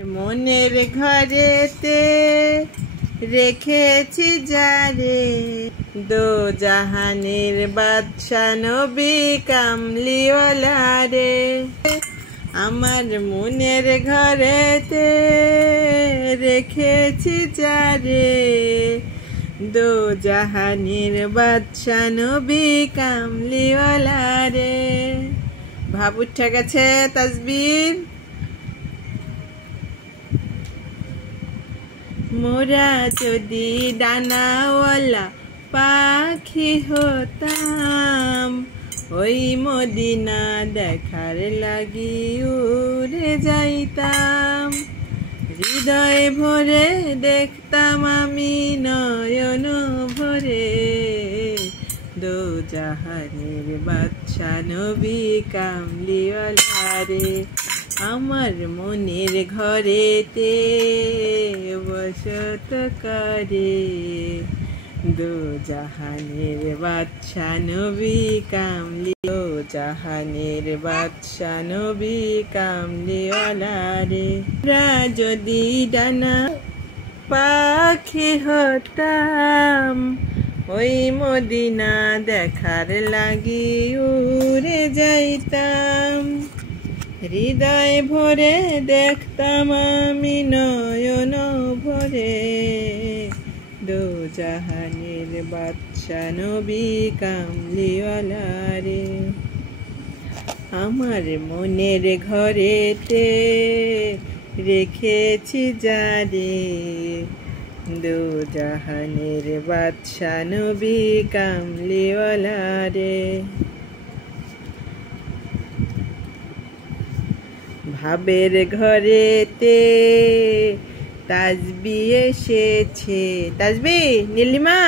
মনের ঘরেতে রেখেছি যারে, দো জাহানের বাদশা নবী কামলিওয়ালা রে। আমার মনের ঘরেতে রেখেছি যারে, দো জাহানের বাদশা নবী কামলিওয়ালা রে। ভাব উঠে গেছে তাসবির। মোরা যদি ডানাওয়ালা পাখি হতাম, ওই মদিনা দেখার লাগি উড়ে যাইতাম। হৃদয় ভরে দেখতাম আমি নয়ন ভরে, দো জাহানের বাদশা নবী কামলিওয়ালা রে। আমার মনের ঘরেতে বসত করে, দো জাহানের বাদশা নবী কামলি, দো জাহানের বাদশা নবী কামলিওয়ালা রে। আমরা যদি ডানা পাখি হতাম, ওই মদিনা দেখার লাগি উড়ে যাইতাম। হৃদয় ভরে দেখতাম আমি নয়ন ভরে, দো জাহানের বাদশা নবী কামলিওয়ালা রে। আমার মনের ঘরেতে রেখেছি যারে, দো জাহানের বাদশা নবী কামলিওয়ালা রে। ভাবের ঘরেতে তাসবি এসেছে, তাসবি নীলিমা।